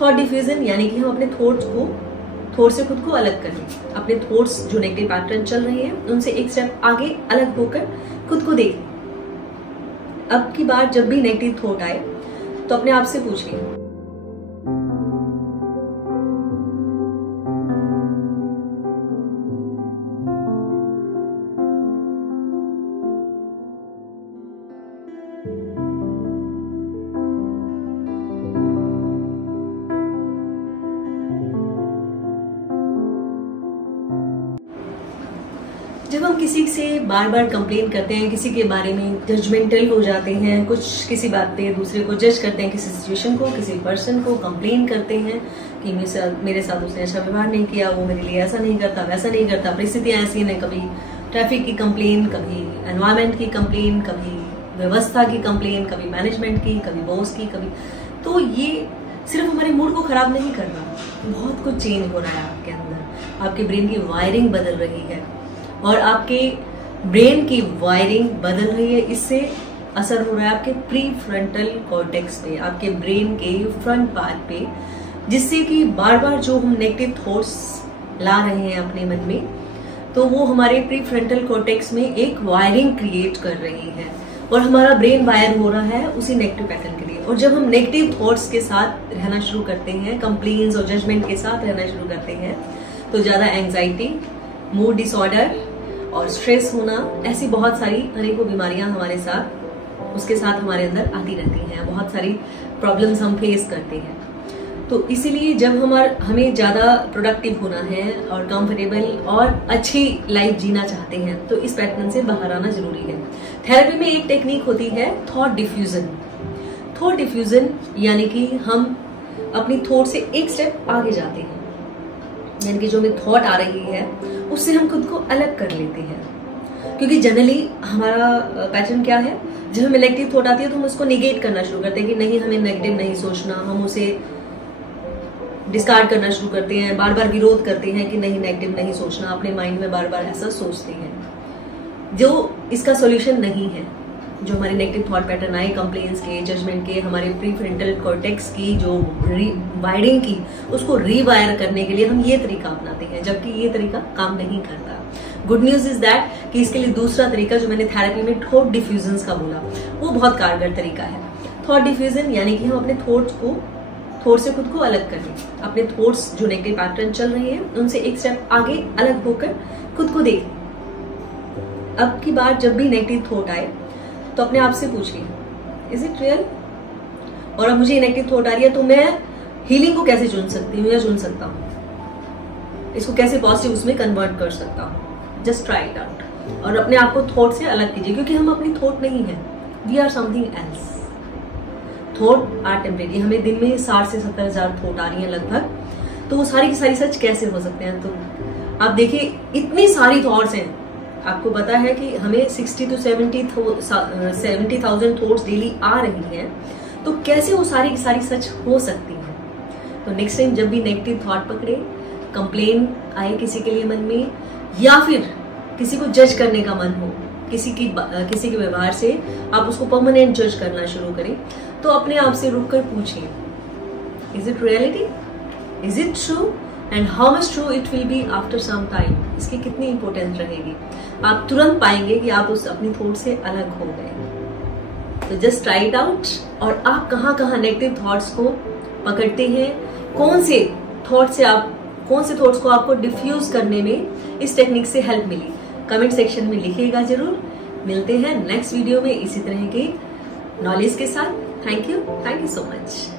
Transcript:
Thought diffusion यानी कि हम अपने थॉट से खुद को अलग करें, अपने थॉट्स जो नेगेटिव पैटर्न चल रहे हैं उनसे एक स्टेप आगे अलग होकर खुद को देखें। अब की बार जब भी नेगेटिव थॉट आए तो अपने आप से पूछिए, जब हम किसी से बार बार कंप्लेन करते हैं, किसी के बारे में जजमेंटल हो जाते हैं, किसी बात पे दूसरे को जज करते हैं, किसी सिचुएशन को, किसी पर्सन को कंप्लेन करते हैं कि मेरे साथ उसने अच्छा व्यवहार नहीं किया, वो मेरे लिए ऐसा नहीं करता, वैसा नहीं करता, परिस्थितियां ऐसी हैं, कभी ट्रैफिक की कंप्लेन, कभी एनवायरमेंट की कंप्लेन, कभी व्यवस्था की कंप्लेन, कभी मैनेजमेंट की, कभी बॉस की, कभी। तो ये सिर्फ हमारे मूड को खराब नहीं कर रहा, बहुत कुछ चेंज हो रहा है आपके अंदर, आपके ब्रेन की वायरिंग बदल रही है और आपके ब्रेन की वायरिंग बदल रही है। इससे असर हो रहा है आपके प्री फ्रंटल कॉर्टेक्स पे, आपके ब्रेन के फ्रंट पार्ट पे, जिससे कि बार बार जो हम नेगेटिव थॉट्स ला रहे हैं अपने मन में, तो वो हमारे प्री फ्रंटल कॉर्टेक्स में एक वायरिंग क्रिएट कर रही है और हमारा ब्रेन वायर हो रहा है उसी नेगेटिव पैटर्न के लिए। और जब हम नेगेटिव थॉट्स के साथ रहना शुरू करते हैं, कंप्लेन्स और जजमेंट के साथ रहना शुरू करते हैं, तो ज्यादा एंजाइटी, मूड डिसऑर्डर और स्ट्रेस होना, ऐसी बहुत सारी अनेकों बीमारियां हमारे साथ उसके साथ हमारे अंदर आती रहती हैं, बहुत सारी प्रॉब्लम्स हम फेस करते हैं। तो इसीलिए जब हमें ज्यादा प्रोडक्टिव होना है और कंफर्टेबल और अच्छी लाइफ जीना चाहते हैं, तो इस पैटर्न से बाहर आना जरूरी है। थेरेपी में एक टेक्निक होती है थॉट डिफ्यूजन। थॉट डिफ्यूजन यानी कि हम अपनी थॉट से एक स्टेप आगे जाते हैं, यानी कि जो हमें थॉट आ रही है उससे हम खुद को अलग कर लेते हैं। क्योंकि जनरली हमारा पैटर्न क्या है, जब हमें नेगेटिव थॉट आती है तो हम उसको निगेट करना शुरू करते हैं कि नहीं, हमें नेगेटिव नहीं सोचना, हम उसे डिस्कार्ड करना शुरू करते हैं, बार बार विरोध करते हैं कि नहीं, नेगेटिव नहीं सोचना, अपने माइंड में बार बार ऐसा सोचते हैं, जो इसका सॉल्यूशन नहीं है। जो हमारे नेगेटिव थॉट पैटर्न आए, कंप्लेन्स के, जजमेंट के, हमारे प्री फ्रंटल कॉर्टेक्स की जो वायरिंग की, उसको रीवायर करने के लिए हम ये तरीका अपनाते हैं, जबकि ये तरीका काम नहीं करता। गुड न्यूज इज दैट कि इसके लिए दूसरा तरीका जो मैंने थेरेपी में थॉट डिफ्यूजन का बोला, वो बहुत कारगर तरीका है। थॉट डिफ्यूजन यानी कि हम अपने थॉट से खुद को अलग करें, अपने थॉट्स जो नेगेटिव पैटर्न चल रहे हैं उनसे एक स्टेप आगे अलग होकर खुद को देखें। अब की बार जब भी नेगेटिव थॉट आए तो अपने आप से पूछिए, इज इट रियल? और अब मुझे नेगेटिव थॉट आ रही है तो मैं हीलिंग को कैसे चुन सकती हूँ या चुन सकता हूँ, इसको कैसे पॉजिटिव उसमें कन्वर्ट कर सकता हूँ। जस्ट ट्राई इट आउट और अपने आप को थॉट से अलग कीजिए, क्योंकि हम अपनी थॉट नहीं है, we are something else. Thought are temporary. हमें दिन में 60 से 70 हजार थॉट आ रही है लगभग, तो वो सारी की सारी सच कैसे हो सकते हैं? तो आप देखिए, इतनी सारी थॉट्स हैं, आपको पता है कि हमें 60 to 70,000 थॉट्स डेली आ रही हैं, तो कैसे वो सारी की सारी सच हो सकती है? तो नेक्स्ट टाइम जब भी नेगेटिव थॉट पकड़े, कंप्लेन आए किसी के लिए मन में, या फिर किसी को जज करने का मन हो, किसी के व्यवहार से आप उसको परमानेंट जज करना शुरू करें, तो अपने आप से रुक कर पूछिए, is it reality, is it true, and how much true it will be after some time. इसकी कितनी इंपॉर्टेंस रहेगी, आप तुरंत पाएंगे कि आप उस अपनी थॉट से अलग हो गए। तो जस्ट ट्राई इट आउट। और आप कहाँ कहाँ नेगेटिव थॉट्स को पकड़ते हैं, कौन से थॉट्स को आपको डिफ्यूज करने में इस टेक्निक से हेल्प मिली, कमेंट सेक्शन में लिखिएगा जरूर। मिलते हैं नेक्स्ट वीडियो में इसी तरह के नॉलेज के साथ। Thank you so much.